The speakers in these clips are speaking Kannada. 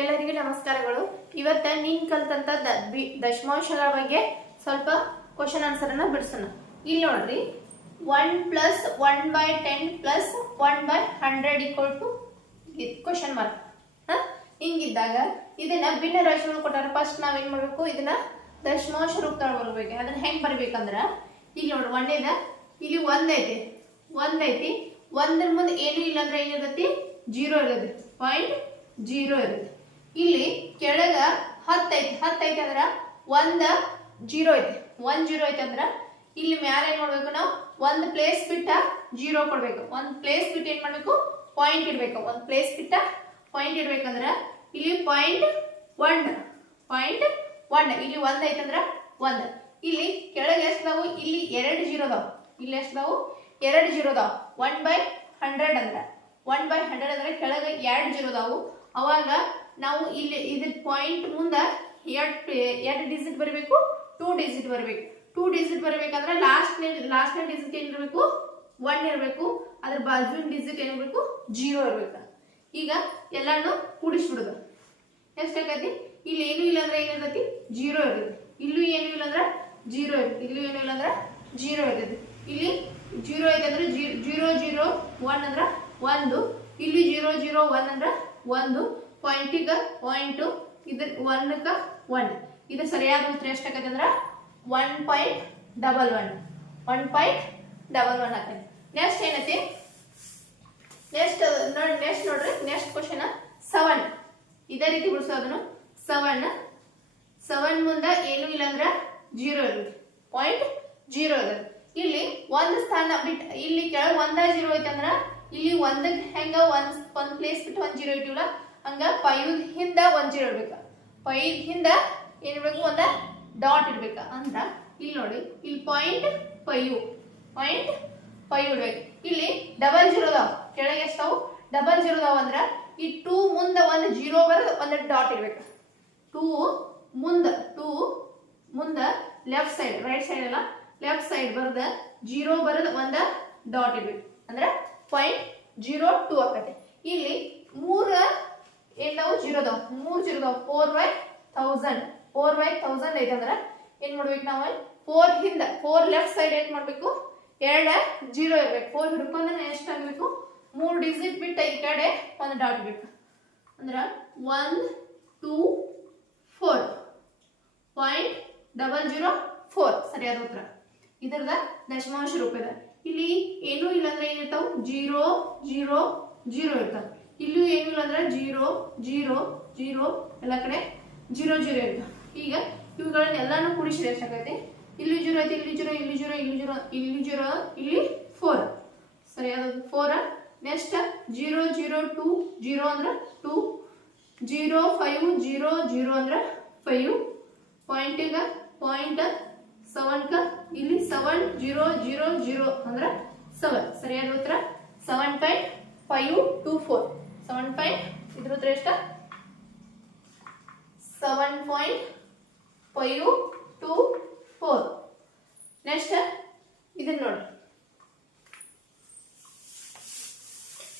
ಎಲ್ಲರಿಗೂ ನಮಸ್ಕಾರಗಳು. ಇವತ್ತ ನೀನ್ ಕಲ್ತಂತ ದಶಮಾಂಶಗಳ ಬಗ್ಗೆ ಸ್ವಲ್ಪ ಕ್ವಶನ್ ಆನ್ಸರ್ ಅನ್ನ ಬಿಡಿಸೋಣ. ಇಲ್ಲಿ ನೋಡ್ರಿ one plus one by ten plus one by hundred equal to question mark ಹಿಂಗಿದ್ದಾಗ ಇದನ್ನ ಭಿನ್ನ ರಾಶಿಗಳು ಕೊಟ್ಟಾರ. ಫಸ್ಟ್ ನಾವೇನ್ ಮಾಡ್ಬೇಕು? ಇದನ್ನ ದಶಮಾಂಶ ರೂಪದೊಳಗೆ ಬರ್ಬೇಕು. ಅದನ್ನ ಹೆಂಗ್ ಬರ್ಬೇಕಂದ್ರ ಇಲ್ಲಿ ನೋಡ್ರಿ ಒಂದೇದ ಇಲ್ಲಿ ಒಂದೈತಿ ಐತಿ. ಒಂದ್ ಐತಿ. ಒಂದ್ರ ಮುಂದೆ ಏನು ಇಲ್ಲ ಅಂದ್ರೆ ಏನಿರ್ತೈತಿ? ಜೀರೋ ಇರತಿ ಪಾಯಿಂಟ್ ಜೀರೋ ಇರುತ್ತೆ. ಇಲ್ಲಿ ಕೆಳಗ ಹತ್ತೈತಿ ಹತ್ತೈತಿ ಅಂದ್ರ ಒಂದ ಜೀರೋ ಐತಿ. ಒಂದ್ ಜೀರೋ ಐತಿ ಅಂದ್ರ ಇಲ್ಲಿ ಮ್ಯಾಲೆ ಏನ್ ಮಾಡ್ಬೇಕು ನಾವು? ಒಂದ್ ಪ್ಲೇಸ್ ಬಿಟ್ಟ ಜೀರೋ ಕೊಡ್ಬೇಕು. ಒಂದ್ ಪ್ಲೇಸ್ ಬಿಟ್ಟು ಏನ್ ಮಾಡ್ಬೇಕು? ಪಾಯಿಂಟ್ ಇಡ್ಬೇಕು. ಒಂದ್ ಪ್ಲೇಸ್ ಬಿಟ್ಟ ಪಾಯಿಂಟ್ ಇಡ್ಬೇಕಂದ್ರ ಇಲ್ಲಿ ಪಾಯಿಂಟ್ ಒನ್ ಪಾಯಿಂಟ್ ಒನ್ ಇಲ್ಲಿ ಒಂದ್ ಐತಂದ್ರ ಒಂದ್. ಇಲ್ಲಿ ಕೆಳಗೆ ಎಷ್ಟಾವು ಇಲ್ಲಿ ಎರಡು ಜೀರೋ ಅದಾವ. ಇಲ್ಲಿ ಎಷ್ಟಾವು ಎರಡು ಜೀರೋ ಅದಾವ. ಒನ್ ಬೈ ಹಂಡ್ರೆಡ್ ಅಂದ್ರ. ಒನ್ ಬೈ ಹಂಡ್ರೆಡ್ ಅಂದ್ರೆ ಕೆಳಗೆ ಎರಡು ಜೀರೋ ಅದಾವು. ಅವಾಗ ನಾವು ಇಲ್ಲಿ ಇದ್ರ ಪಾಯಿಂಟ್ ಮುಂದೆ ಎರಡು ಎರಡು ಡಿಜಿಟ್ ಬರಬೇಕು ಟೂ ಡಿಜಿಟ್ ಬರಬೇಕು. ಟೂ ಡಿಜಿಟ್ ಬರಬೇಕಂದ್ರೆ ಲಾಸ್ಟ್ನೇ ಲಾಸ್ಟ್ನೇ ಡಿಜಿಟ್ ಏನಿರಬೇಕು ಒನ್ ಇರಬೇಕು? ಅದ್ರ ಬಾಜುವಿನ ಡಿಜಿಟ್ ಏನಿರಬೇಕು ಜೀರೋ ಇರಬೇಕು. ಈಗ ಎಲ್ಲಾನು ಕೂಡಿಸ್ಬಿಡುದು. ಎಷ್ಟಾಗೈತಿ ಇಲ್ಲಿ ಏನು ಇಲ್ಲ ಅಂದ್ರೆ ಏನಿರ್ತೈತಿ ಜೀರೋ ಇರ್ತೈತಿ. ಇಲ್ಲೂ ಏನು ಇಲ್ಲ ಅಂದ್ರೆ ಜೀರೋ ಇರ್ತೈತಿ. ಇಲ್ಲೂ ಏನು ಇಲ್ಲ ಅಂದ್ರೆ ಜೀರೋ ಇರ್ತೈತಿ. ಇಲ್ಲಿ ಜೀರೋ ಐತೆ ಅಂದ್ರೆ ಜೀರೋ ಜೀರೋ ಒನ್ ಅಂದ್ರೆ ಒಂದು. ಇಲ್ಲಿ ಜೀರೋ ಜೀರೋ ಒನ್ ಅಂದ್ರೆ ಒಂದು. ಪಾಯಿಂಟಿಗ ಪಾಯಿಂಟು ಇದ್ರ ಒನ್ಕ ಒನ್ ಇದು ಸರಿಯಾದ ಉತ್ತರ ಎಷ್ಟಾಗತ್ತೆ ಅಂದ್ರ one point double one one point double one ಆಗತ್ತೆ. ನೆಕ್ಸ್ಟ್ ಏನೈತಿ? ನೆಕ್ಸ್ಟ್ ನೋಡಿ ನೆಕ್ಸ್ಟ್ ನೋಡ್ರಿ ನೆಕ್ಸ್ಟ್ ಕ್ವಶನ್ ಸೆವೆನ್ ಇದೇ ರೀತಿ ಬಿಡಿಸೋದನ್ನು ಸೆವೆನ್ ಸೆವೆನ್ ಮುಂದ ಏನು ಇಲ್ಲ ಅಂದ್ರ ಜೀರೋ ಇರುತ್ತೆ. ಪಾಯಿಂಟ್ ಜೀರೋ ಇರುತ್ತೆ ಇಲ್ಲಿ ಒಂದು ಸ್ಥಾನ ಬಿಟ್ಟು ಇಲ್ಲಿ ಕೆಳಗೆ ಒಂದ ಜೀರೋ ಐತೆ ಇಲ್ಲಿ ಒಂದಕ್ಕೆ ಹೆಂಗ ಒಂದ್ ಒಂದ್ ಪ್ಲೇಸ್ ಬಿಟ್ಟು ಒಂದ್ ಜೀರೋ ಇಟ್ಟಿವಲ್ಲ ಹಂಗ ಫೈವ್ ಹಿಂದ ಒಂದ್ ಜೀರೋ ಇಡ್ಬೇಕ. ಫೈವ್ ಹಿಂದ ಏನಿರ್ಬೇಕು ಒಂದ ಡಾಟ್ ಇಡ್ಬೇಕ. ಅಂದ್ರ ಇಲ್ಲಿ ನೋಡಿ, ಇಲ್ಲಿ ಪಾಯಿಂಟ್ ಫೈವ್ ಪಾಯಿಂಟ್ ಫೈವ್ ಇಡ್ಬೇಕು. ಇಲ್ಲಿ ಡಬಲ್ ಜೀರೋ ಅದಾವ. ಕೆಳಗೆ ಎಷ್ಟಾವು? ಡಬಲ್ ಜೀರೋ ಅದಾವ ಅಂದ್ರ ಈ ಟೂ ಮುಂದ ಒಂದ್ ಜೀರೋ ಬರೋದು ಒಂದ್ ಡಾಟ್ ಇಡ್ಬೇಕು. ಟೂ ಮುಂದ ಟೂ ಮುಂದ ಲೆಫ್ಟ್ ಸೈಡ್ ರೈಟ್ ಸೈಡ್ ಅಲ್ಲ? ಲೆಫ್ಟ್ ಸೈಡ್ ಬರದ ಜೀರೋ ಬರದ ಒಂದ ಡಾಟ್ ಇರ್ಬೇಕು ಅಂದ್ರೆ ಪಾಯಿಂಟ್ ಜೀರೋ ಟೂ ಆಕತೆ ಇಲ್ಲಿ ಮೂರ ಏನಾವು ಜೀರೋ ಅದಾವ ಮೂರ್ ಜೀರೋ ಅದಾವ four by thousand four by thousand ಐತಂದ್ರ ಏನ್ ಮಾಡ್ಬೇಕು ನಾವು? ಫೋರ್ ಹಿಂದ ಫೋರ್ ಲೆಫ್ಟ್ ಸೈಡ್ ಏನ್ ಮಾಡ್ಬೇಕು? ಎರಡ ಜೀರೋ ಇರ್ಬೇಕು. ಫೋರ್ ಹಿಡ್ಕೊಂಡ್ರೆ ಎಷ್ಟಾಗಬೇಕು ಮೂರು ಡಿಜಿಟ್ ಬಿಟ್ಟ ಈ ಕಡೆ ಒಂದು ಡಾಟ್ ಬೇಕು. ಅಂದ್ರೆ one two four point double zero four ಸರಿಯಾದ ಉತ್ತರ. ಇದರದ ದಶಮಾಂಶ ರೂಪ ಇದೆ. ಇಲ್ಲಿ ಏನೂ ಇಲ್ಲ ಅಂದ್ರೆ ಏನಿರ್ತಾವ ಜೀರೋ ಜೀರೋ ಜೀರೋ ಇರ್ತಾವ. ಇಲ್ಲೂ ಅಂದ್ರೆ ಜೀರೋ ಜೀರೋ ಜೀರೋ, ಎಲ್ಲ ಕಡೆ ಜೀರೋ ಜೀರೋ ಇರ್ತಾವ ಈಗ ಇವುಗಳನ್ನ ಎಲ್ಲಾನು ಕೂಡಿಸಿದ್ರೆ ಎಷ್ಟಾಗೈತಿ ಇಲ್ಲಿ ಜೀರೋ ಐತಿ, ಇಲ್ಲಿ ಜೀರೋ ಇಲ್ಲಿ ಜೀರೋ ಇಲ್ಲಿ ಜೀರೋ ಇಲ್ಲಿ ಜೀರೋ, ಇಲ್ಲಿ ಫೋರ್ ಸರಿಯಾದ four next zero zero two zero ಅಂದ್ರೆ two zero five zero zero ಅಂದ್ರೆ ಫೈವ್ ಪಾಯಿಂಟಿಗ ಪಾಯಿಂಟ್ ಸೆವೆನ್ಕ ಇಲ್ಲಿ ಸೆವೆನ್ ಜೀರೋ ಜೀರೋ ಜೀರೋ ಅಂದ್ರೆ ಸೆವೆನ್ ಸರಿಯಾದ ಉತ್ತರ? Seven point five two four seven point ಇದ್ರ ಉತ್ತರ ಎಷ್ಟ? Seven point five two four next ಇದನ್ನ ನೋಡ್ರಿ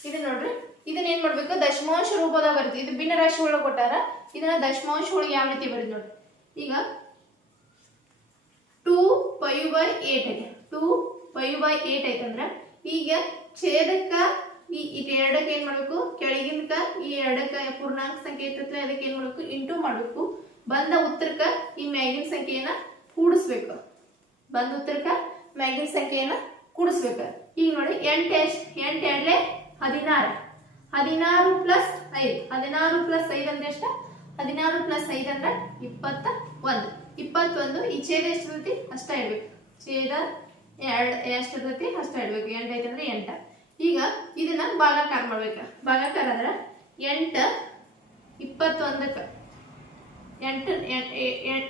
ಇದನ್ನ ನೋಡ್ರಿ. ಇದನ್ನ ಏನ್ ಮಾಡ್ಬೇಕು? ದಶಮಾಂಶ ರೂಪದಾಗ ಬರುತ್ತೆ ಇದು ಭಿನ್ನ ರಾಶಿ ಒಳಗೆ ಕೊಟ್ಟಾರ. ಇದನ್ನ ದಶಮಾಂಶ ಒಳಗೆ ಯಾವ ರೀತಿ ಬರುತ್ತೆ ನೋಡ್ರಿ. ಈಗ ಟೂ ಫೈವ್ ಬೈ ಏಟ್ ಐತೆ. ಟೂ ಫೈವ್ ಬೈ ಏಟ್ ಐತಂದ್ರ ಈಗ ಛೇದಕ್ಕ ಈ ಇದು ಎರಡಕ್ಕೆ ಏನ್ ಮಾಡ್ಬೇಕು? ಕೆಳಗಿನಕ ಈ ಎರಡಕ್ಕ ಪೂರ್ಣಾಂಕ ಸಂಖ್ಯೆ ಇರ್ತೈತೆ ಅದಕ್ಕೆ ಏನ್ ಮಾಡ್ಬೇಕು? ಇಂಟು ಮಾಡ್ಬೇಕು. ಬಂದ ಉತ್ತರಕ್ಕ ಈ ಮ್ಯಾಗಿನ ಸಂಖ್ಯೆಯನ್ನ ಕೂಡಿಸ್ಬೇಕು. ಬಂದ ಉತ್ತರಕ್ಕ ಮ್ಯಾಗಿನ ಸಂಖ್ಯೆಯನ್ನ ಕೂಡಿಸ್ಬೇಕು. ಈಗ ನೋಡಿ, ಎಂಟು ಎಷ್ಟ್? ಎಂಟು ಎರಡ್ಲೆ ಹದಿನಾರು. ಹದಿನಾರು ಪ್ಲಸ್ ಐದು. ಹದಿನಾರು ಪ್ಲಸ್ ಐದು ಅಂದ್ರೆ ಎಷ್ಟ? ಹದಿನಾರು ಪ್ಲಸ್ ಐದು ಅಂದ್ರೆ ಇಪ್ಪತ್ತ ಒಂದು ಇಪ್ಪತ್ತೊಂದು, ಈ ಛೇದ ಎಷ್ಟು ಇರ್ತೈತಿ? ಅಷ್ಟ ಇಡ್ಬೇಕು. ಛೇದ ಎರಡ್ ಎಷ್ಟು ಇರ್ತೈತಿ? ಅಷ್ಟ ಇಡ್ಬೇಕು. ಎಂಟು ಐತೆ ಅಂದ್ರೆ ಎಂಟ. ಈಗ ಇದನ್ನ ಭಾಗಾಕಾರ ಮಾಡ್ಬೇಕು. ಭಾಗಾಕಾರ ಅಂದ್ರೆ ಎಂಟು ಇಪ್ಪತ್ತೊಂದಕ್ಕೆ. ಎಂಟು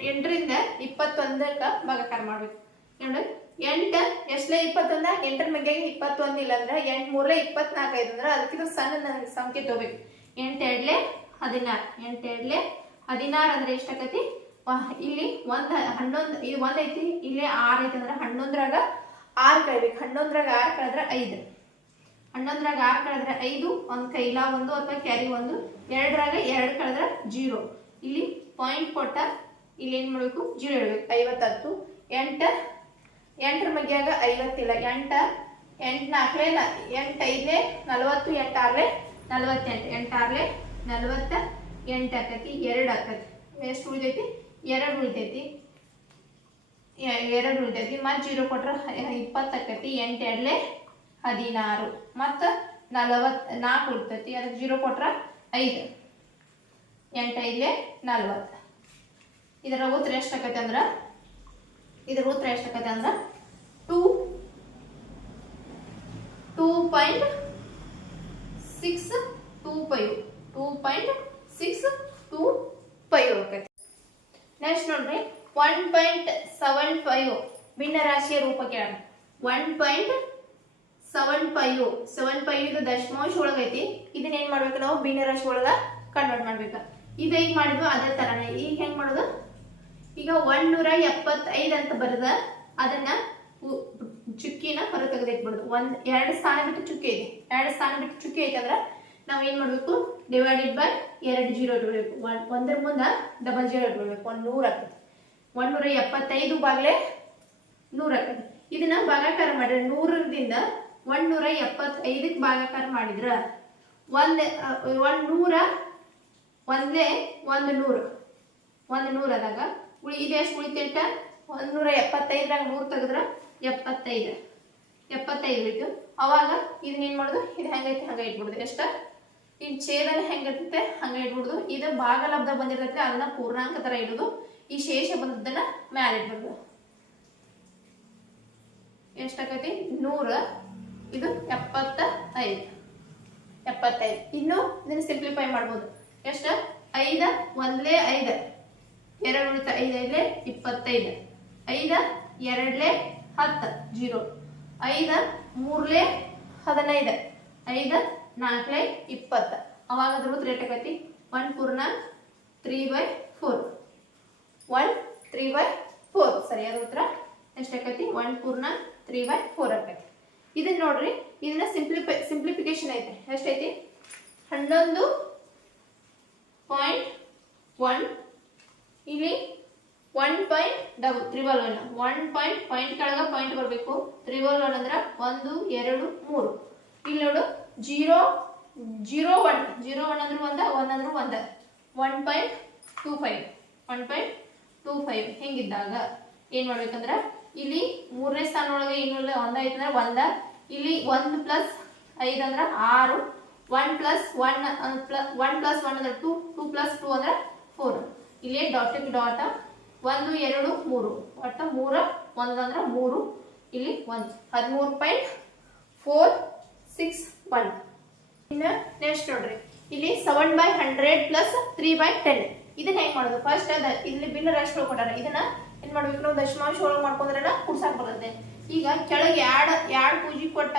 ಎಂಟರಿಂದ ಇಪ್ಪತ್ತೊಂದಕ್ಕೆ ಭಾಗಾಕಾರ ಮಾಡ್ಬೇಕು. ನೋಡಿ, ಎಂಟು ಎಷ್ಟಲೇ ಇಪ್ಪತ್ತೊಂದ, ಎಂಟರ ಬಗ್ಗೆ ಇಪ್ಪತ್ತೊಂದು ಇಲ್ಲ ಅಂದ್ರೆ ಎಂಟು ಮೂರಲೆ ಇಪ್ಪತ್ನಾಲ್ಕು ಐದು ಅಂದ್ರೆ ಅದಕ್ಕಿಂತ ಸಣ್ಣ ಸಂಖ್ಯೆ ತಗೋಬೇಕು. ಎಂಟು ಎರಡ್ಲೆ ಹದಿನಾರು. ಎಂಟು ಎರಡ್ಲೆ ಹದಿನಾರು ಅಂದ್ರೆ ಎಷ್ಟಾಕತಿ? ಇಲ್ಲಿ ಒಂದ್ ಹನ್ನೊಂದು, ಇದು ಒಂದೈತಿ ಇಲ್ಲಿ ಆರ್ ಐತಿ ಅಂದ್ರೆ ಹನ್ನೊಂದ್ರಾಗ ಆರು ಕಳಿಬೇಕು. ಹನ್ನೊಂದ್ರಾಗ ಆರ್ ಕಳೆದ್ರೆ ಐದು. ಹನ್ನೊಂದ್ರಾಗ ಆರು ಕಳೆದ್ರೆ ಐದು, ಒಂದು ಕೈಲ ಒಂದು ಅಥವಾ ಕ್ಯಾರಿ ಒಂದು, ಎರಡರಾಗ ಎರಡು ಕಳೆದ್ರೆ ಜೀರೋ. ಇಲ್ಲಿ ಪಾಯಿಂಟ್ ಕೊಟ್ಟ ಇಲ್ಲಿ ಏನು ಮಾಡಬೇಕು? ಜೀರೋ ಇಡಬೇಕು ಐವತ್ತತ್ತು. ಎಂಟ, ಎಂಟರ ಮಗ್ಯಾಗ ಐವತ್ತಿಲ್ಲ. ಎಂಟ, ಎಂಟು ನಾಲ್ಕಲೇ ಎಂಟು ಐದಲೇ ನಲವತ್ತು, ಎಂಟು ಆರ್ಲೆ ನಲವತ್ತೆಂಟು. ಎಂಟು ಆರ್ಲೆ ನಲವತ್ತ ಎಂಟು ಆಕತಿ, ಎರಡು ಆಕತಿ. ಎಷ್ಟು ಉಳಿತೈತಿ? ಎರಡು ಉಳಿತೈತಿ. ಎರಡು ಉಳಿತೈತಿ. ಮತ್ತು ಜೀರೋ ಕೊಟ್ರೆ ಇಪ್ಪತ್ತು ಆಕತಿ ಎಂಟು ಎರಡ್ಲೆ ಹದಿನಾರು. ಮತ್ತು ನಲವತ್ ನಾಲ್ಕು ಉಳಿತೈತಿ. ಅದಕ್ಕೆ ಜೀರೋ ಕೊಟ್ರೆ ಐದು. ಎಂಟು ಐದ್ಲೆ ನಲ್ವತ್ತು. ಇದರ ಉತ್ತರ ಎಷ್ಟು ಆಕೈತಿ ಅಂದ್ರೆ, ಇದರ ಉತ್ತರ ಎಷ್ಟು ಆಕೈತಿ ಅಂದ್ರೆ two two point six two five two point six two five ಆಕೈತಿ. ನೆಕ್ಸ್ಟ್ ನೋಡ್ರಿ ಒನ್ ಪಾಯಿಂಟ್ ಸೆವೆನ್ ಫೈವ್ ಭಿನ್ನ ರಾಶಿಯ ರೂಪ one point seven five seven five ಇದು ದಶಮಾಂಶ ಒಳಗೈತಿ ಇದನ್ನ ಏನ್ ಮಾಡ್ಬೇಕು ನಾವು? ಬೀನ ರಾಶಿ ಒಳಗ ಕನ್ವರ್ಟ್ ಮಾಡ್ಬೇಕು. ಇದು ಈಗ ಮಾಡಿದ್ವಿ? ಅದೇ ತರನೇ. ಈಗ ಹೆಂಗ್ ಮಾಡೋದು? ಈಗ ಒಂದೂರ ಎಪ್ಪತ್ತೈದು ಅಂತ ಬರದ ಅದನ್ನ ಚುಕ್ಕಿನ ಹೊರ ತೆಗೆದಿಟ್ಬಿಡುದು ಒಂದ್, ಎರಡು ಸ್ಥಾನ ಬಿಟ್ಟು ಚುಕ್ಕಿ ಇದೆ ಎರಡು ಸ್ಥಾನ ಬಿಟ್ಟು ಚುಕ್ಕಿ ಐತೆ ಅಂದ್ರೆ ನಾವ್ ಏನ್ ಮಾಡ್ಬೇಕು? ಡಿವೈಡೆಡ್ ಬೈ ಎರಡು ಜೀರೋ ಇಟ್ಬಿಡ್ಬೇಕು. ಒನ್, ಒಂದ್ರ ಮುಂದ ಡಬಲ್ ಜೀರೋ ಇಟ್ಬಿಡ್ಬೇಕು. ಒಂದ್ ನೂರ ಆಗ್ತದೆ ಒಂದೂರ ಎಪ್ಪತ್ತೈದು ಬಾಗ್ಲೆ ನೂರ ಆಗ್ತದೆ ಇದನ್ನ ಭಾಗಾಕಾರ ಮಾಡ್ರಿ. ನೂರರಿಂದ ಒಂದೂರ ಎಪ್ಪತ್ತೈದಕ್ಕೆ ಭಾಗಾಕಾರ ಮಾಡಿದ್ರ? ಒಂದ್ ಒಂದ್ ನೂರ, ಒಂದೇ, ಒಂದು ನೂರು. ಒಂದು ನೂರ ಅದಾಗ. ಉಳಿ ಇದು ಎಷ್ಟು ಉಳಿತೈತ? ಒಂದು ನೂರ ಎಪ್ಪತ್ತೈದರಾಗ ನೂರು ತೆಗೆದ್ರ ಎಪ್ಪತ್ತೈದು. ಎಪ್ಪತ್ತೈದು ಉಳಿತು. ಅವಾಗ ಇದನ್ನ ಏನ್ ಮಾಡೋದು? ಇದು ಹೆಂಗೈತೆ? ಹಂಗ ಇಟ್ಬಿಡುದು. ಎಷ್ಟ? ಇನ್ ಛೇದನ ಹೆಂಗಿರ್ತೈತೆ? ಹಂಗ ಇಟ್ಬಿಡುದು. ಇದು ಭಾಗಲಬ್ಧ ಬಂದಿರ್ತೈತೆ ಅದನ್ನ ಪೂರ್ಣಾಂಕ ತರ ಇಡುದು. ಈ ಶೇಷ ಬಂದದ್ದನ್ನ ಮ್ಯಾಲ ಇಟ್ಬಿಡುದು. ಎಷ್ಟಾಕೈತಿ ನೂರ ಇದು ಎಪ್ಪತ್ತ ಐದು. ಎಪ್ಪತ್ತೈದು. ಇನ್ನು ಇದನ್ನ ಸಿಂಪ್ಲಿಫೈ ಮಾಡ್ಬೋದು. ಎಷ್ಟ? ಐದ ಒಂದ್ಲೇ ಐದ. ಎರಡು ಉಳಿತ ಐದೈದ್ಲೆ ಇಪ್ಪತ್ತೈದು. ಐದ ಎರಡ್ಲೆ ಹತ್ತ, ಜೀರೋ. ಐದ ಮೂರ್ಲೆ ಹದಿನೈದು. ಐದ ನಾಲ್ಕಲೆ ಇಪ್ಪತ್ತು. ಅವಾಗ ಅದ್ರ ರೇಟ್ ಆಗೈತಿ ಒನ್ ಪೂರ್ಣ three by four one three by four ಸರಿಯಾದ ಉತ್ತರ ಎಷ್ಟಾಕೈತಿ ಒನ್ ಪೂರ್ಣ ತ್ರೀ ಬೈ ಫೋರ್ ಆಕೈತಿ ಇದನ್ನ ನೋಡ್ರಿ. ಇದನ್ನ ಸಿಂಪ್ಲಿಫೈ ಸಿಂಪ್ಲಿಫಿಕೇಶನ್ ಐತೆ. ಎಷ್ಟೈತಿ? ಹನ್ನೊಂದು ಪಾಯಿಂಟ್ ಒನ್ ಇಲ್ಲಿ one point double triple one one point point ಕೆಳಗ ಪಾಯಿಂಟ್ ಬರಬೇಕು. ತ್ರಿಬಲ್ ಒನ್ ಅಂದ್ರೆ ಒಂದು, ಎರಡು, ಮೂರು. ಇಲ್ಲಿ ನೋಡು zero zero one zero one ಅಂದ್ರೆ ಒಂದ ಒನ್ ಅಂದ್ರೆ ಒಂದ. One point two five one point two five ಹೆಂಗಿದ್ದಾಗ? ಏನ್ ಮಾಡ್ಬೇಕಂದ್ರೆ? ಇಲ್ಲಿ ಮೂರನೇ ಸ್ಥಾನ ಒಳಗೆ ಏನು ಒಂದ ಐತಂದ್ರೆ ಒಂದ. ಇಲ್ಲಿ ಒಂದು ಪ್ಲಸ್ ಐದು ಅಂದ್ರೆ ಆರು one plus one one plus one ಅಂದ್ರೆ ಟೂ ಟೂ ಪ್ಲಸ್ ಟೂ ಅಂದ್ರೆ ಫೋರ್ ಇಲ್ಲಿ ಡಾಟ್ ಡಾಟ ಒಂದು, ಎರಡು, ಮೂರು. ಒಟ್ಟು ಮೂರ, ಒಂದು ಅಂದ್ರೆ ಮೂರು. ಇಲ್ಲಿ ಒಂದು. ಹದಿಮೂರು ಪಾಯಿಂಟ್ ಫೋರ್ ಸಿಕ್ಸ್ ಒನ್ ಇನ್ನು ನೆಕ್ಸ್ಟ್ ನೋಡ್ರಿ. ಇಲ್ಲಿ seven by hundred plus three by ten ಇದನ್ನ ಹೆಂಗ್ ಮಾಡೋದು? ಫಸ್ಟ್ ಇಲ್ಲಿ ಬಿಲ್ ರಾಶಿಗಳು ಕೊಟ್ಟಾರ ಇದನ್ನ ಏನ್ ಮಾಡ್ಬೇಕು ನಾವು ದಶಮಾಂಶ ಒಳಗೆ ಮಾಡ್ಕೊಂಡ್ರೆ ಕುಡ್ಸಾಕ್ ಬರುತ್ತೆ. ಈಗ ಕೆಳಗೆ ಎರಡು ಎರಡು ಪೂಜಿ ಕೊಟ್ಟ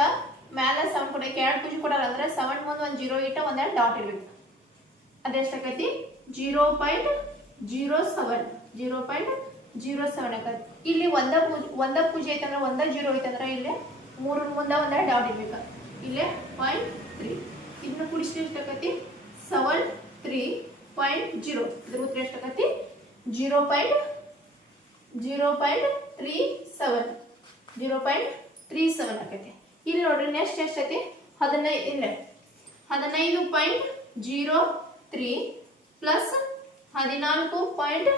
ಮೇಲೆ ಸೆವೆನ್ ಕೊಟ್ಟಕ್ಕೆ ಎರಡು ಪೂಜಿ ಕೊಟ್ಟಾರ ಅಂದ್ರೆ ಸೆವೆನ್ ಮುಂದೆ ಒಂದು ಜೀರೋ ಇಟ್ಟ ಒಂದೆರಡು ಡಾಟ್ ಇರ್ಬೇಕು. ಅದೆಷ್ಟಾಕೈತಿ zero point zero seven zero point zero seven ಆಗತ್ತೆ ಇಲ್ಲಿ ಒಂದ ಪೂಜೆ ಒಂದ ಪೂಜೆ ಐತಂದ್ರೆ ಒಂದ ಜೀರೋ ಐತಂದ್ರೆ ಇಲ್ಲಿ ಮೂರ ಮುಂದೆ ಒಂದೆರಡು ಡಾಟ್ ಇರ್ಬೇಕು. ಇಲ್ಲೇ ಪಾಯಿಂಟ್ ತ್ರೀ ಇದನ್ನ ಕೂಡಿಸಿ ಎಷ್ಟಾಕತಿ ಸೆವೆನ್ ತ್ರೀ ಪಾಯಿಂಟ್ ಜೀರೋ ಇದ್ರ ಉತ್ತರ ಎಷ್ಟಾಕತಿ zero point zero point three seven. Zero point three seven ಆಕೈತಿ. ಇಲ್ಲಿ ನೋಡ್ರಿ ನೆಕ್ಸ್ಟ್ ಎಷ್ಟೈತಿ? ಹದಿನೈದು. ಇಲ್ಲ ಹದಿನೈದು ಪಾಯಿಂಟ್ ಜೀರೋ ತ್ರೀ ಪ್ಲಸ್ ಹದಿನಾಲ್ಕು ಪಾಯಿಂಟ್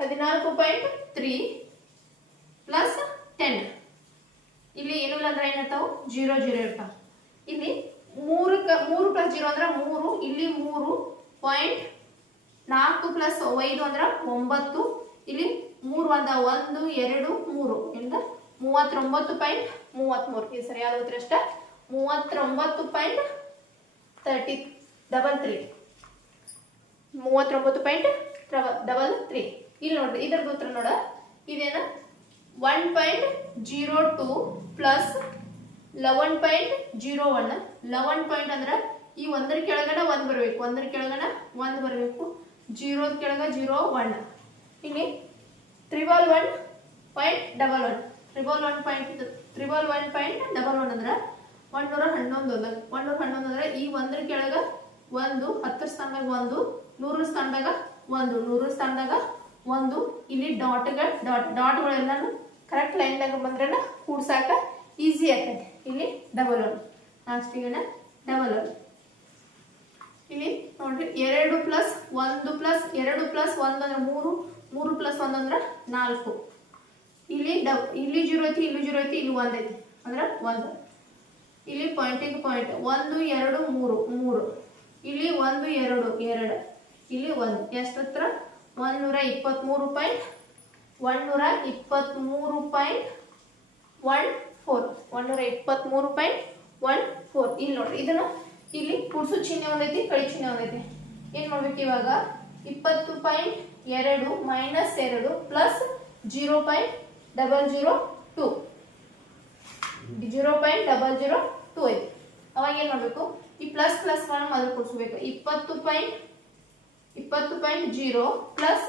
ಹದಿನಾಲ್ಕು ಪಾಯಿಂಟ್ ತ್ರೀ ಪ್ಲಸ್ ಟೆನ್. ಇಲ್ಲಿ ಏನು ಇಲ್ಲ ಅಂದ್ರೆ ಏನಂತಾವು ಜೀರೋ ಜೀರೋ ಇರ್ತಾವ. ಇಲ್ಲಿ ಮೂರಕ್ಕೆ ಮೂರು ಪ್ಲಸ್ ಜೀರೋ ಅಂದ್ರೆ ಮೂರು. ಇಲ್ಲಿ ಮೂರು ಪಾಯಿಂಟ್ ನಾಲ್ಕು ಪ್ಲಸ್ ಐದು ಅಂದ್ರೆ ಒಂಬತ್ತು. ಮೂರು ಒಂದ ಒಂದು, ಎರಡು, ಮೂರು. ಇಂದ ಮೂವತ್ತೊಂಬತ್ತು ಪಾಯಿಂಟ್ ಮೂವತ್ತ್ಮೂರು ಇದು ಸರಿಯಾದ ಉತ್ತರ ಅಷ್ಟ ಮೂವತ್ತೊಂಬತ್ತು ಪಾಯಿಂಟ್ ತರ್ಟಿ ಡಬಲ್ ತ್ರೀ ಮೂವತ್ತೊಂಬತ್ತು ಪಾಯಿಂಟ್ ಡಬಲ್ ತ್ರೀ ಇಲ್ಲಿ ನೋಡ್ರಿ, ಇದ್ರದ್ದು ಉತ್ತರ ನೋಡ. ಇದೇನ? One point zero two plus eleven point zero one eleven point ಅಂದ್ರೆ ಈ ಒಂದರ ಕೆಳಗಡೆ ಒಂದು ಬರಬೇಕು. ಒಂದರ ಕೆಳಗಡೆ ಒಂದು ಬರಬೇಕು. ಜೀರೋದ ಕೆಳಗ ಜೀರೋ ಒನ್ ಇಲ್ಲಿ triple one point double one. Triple one point triple one point double one ಅಂದ್ರೆ ಒಂದೂರ ಹನ್ನೊಂದು ಅದ ಒಂದೂರ ಹನ್ನೊಂದು ಅಂದ್ರೆ ಈ ಒಂದ್ರ ಕೆಳಗ ಒಂದು, ಹತ್ತರ ಸ್ಥಾನದಾಗ ಒಂದು ನೂರ ಸ್ಥಾನದಾಗ ಒಂದು ನೂರ ಸ್ಥಾನದಾಗ ಒಂದು. ಇಲ್ಲಿ ಡಾಟ್ಗಳ ಡಾಟ್ ಡಾಟ್ಗಳೆಲ್ಲಾನು ಕರೆಕ್ಟ್ ಲೈನ್ದಾಗ ಬಂದ್ರೆ ಕೂಡ್ಸಾಕ ಈಸಿ ಆಗ್ತೈತಿ ಇಲ್ಲಿ ಡಬಲ್ ಒನ್ ಲಾಸ್ಟಿಗೆ ಡಬಲ್ ಒನ್ ಇಲ್ಲಿ ನೋಡ್ರಿ, ಎರಡು ಪ್ಲಸ್ ಒಂದು ಪ್ಲಸ್ ಎರಡು ಪ್ಲಸ್ ಒಂದು ಅಂದ್ರೆ ಮೂರು. ಮೂರು ಪ್ಲಸ್ ಒಂದು ಅಂದ್ರೆ ನಾಲ್ಕು. ಇಲ್ಲಿ ಡಬ್, ಇಲ್ಲಿ ಜೀರೋ ಐತಿ, ಇಲ್ಲಿ ಜೀರೋ ಐತಿ, ಇಲ್ಲಿ ಒಂದು ಐತಿ. ಅಂದ್ರೆ ಒಂದು. ಇಲ್ಲಿ ಪಾಯಿಂಟಿಗೆ ಪಾಯಿಂಟ್ ಒಂದು, ಎರಡು, ಮೂರು ಮೂರು. ಇಲ್ಲಿ ಒಂದು, ಎರಡು ಎರಡು. ಇಲ್ಲಿ ಒಂದು. ಎಷ್ಟು ಹತ್ರ ಒಂದೂರ ಇಪ್ಪತ್ತ್ಮೂರು ಪಾಯಿಂಟ್ ಒಂದೂರ ಇಪ್ಪತ್ತ್ಮೂರು ಪಾಯಿಂಟ್ ಒನ್ ಫೋರ್ ಒಂದೂರ ಇಪ್ಪತ್ತ್ಮೂರು ಪಾಯಿಂಟ್ ಒನ್ ಫೋರ್ ಇಲ್ಲಿ ನೋಡ್ರಿ, ಇದನ್ನು ಇಲ್ಲಿ ಕುಡ್ಸು ಚಿಹ್ನೆ ಒಂದೈತಿ, ಕಳಿ ಚಿಹ್ನೆ ಒಂದೈತಿ. ಏನು ಮಾಡ್ಬೇಕು ಇವಾಗ? ಇಪ್ಪತ್ತು ಪಾಯಿಂಟ್ ಎರಡು ಮೈನಸ್ ಎರಡು plus zero point double zero two. Zero point double zero two ಐತಿ ಅವಾಗ ಏನು ಮಾಡಬೇಕು? ಈ ಪ್ಲಸ್ ಪ್ಲಸ್ ಮೊದಲು ಕೊಡಿಸ್ಬೇಕು. ಇಪ್ಪತ್ತು ಪಾಯಿಂಟ್ ಇಪ್ಪತ್ತು point zero plus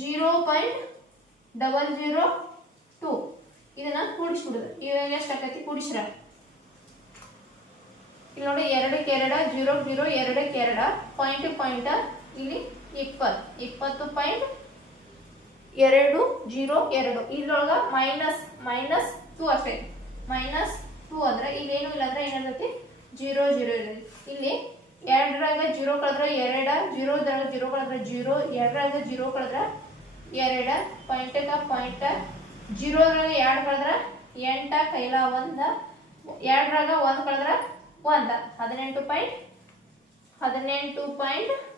zero point double zero two. ಇದನ್ನ ಕೂಡಿಸ್ಬಿಡುದು. ಇವಾಗ ಎಷ್ಟು ಆಕೈತಿ? ಕೂಡಿಸ್ರ. ಇಲ್ಲಿ ನೋಡಿ, ಎರಡಕ್ಕೆ ಎರಡ ಜೀರೋ ಜೀರೋ, ಎರಡಕ್ಕೆ ಎರಡ ಪಾಯಿಂಟ್ ಪಾಯಿಂಟ್ ಇಲ್ಲಿ ಇಪ್ಪತ್ತು. ಇಪ್ಪತ್ತು ಪಾಯಿಂಟ್ ಎರಡು ಜೀರೋ ಎರಡು. ಇದ್ರೊಳಗ ಮೈನಸ್ ಮೈನಸ್ ಟೂ ಅಷ್ಟೇ. ಮೈನಸ್ ಟೂ ಅಂದ್ರೆ ಇಲ್ಲೇನು ಇಲ್ಲ ಅಂದ್ರೆ ಏನಿರ್ತೈತಿ? ಜೀರೋ ಜೀರೋ ಇರ್ತೈತಿ. ಇಲ್ಲಿ ಎರಡರಾಗ ಜೀರೋ ಕಳೆದ್ರೆ ಎರಡ ಜೀರೋದ್ರಾಗ ಜೀರೋ ಕಳೆದ್ರೆ ಜೀರೋ ಎರಡರಾಗ ಜೀರೋ ಕಳೆದ್ರೆ ಎರಡ. ಪಾಯಿಂಟಕ ಪಾಯಿಂಟ್ ಜೀರೋದ್ರಾಗ ಎರಡು ಕಳೆದ್ರೆ ಎಂಟ ಕೈಲ ಒಂದ. ಎರಡರಾಗ ಒಂದು ಕಳೆದ್ರೆ ಒಂದ. ಹದಿನೆಂಟು ಪಾಯಿಂಟ್ ಹದಿನೆಂಟು ಪಾಯಿಂಟ್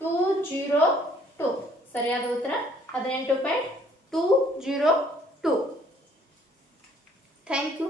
ಟೂ ಜೀರೋ ಟು ಸರಿಯಾದ ಉತ್ತರ? ಹದಿನೆಂಟು point two zero two thank you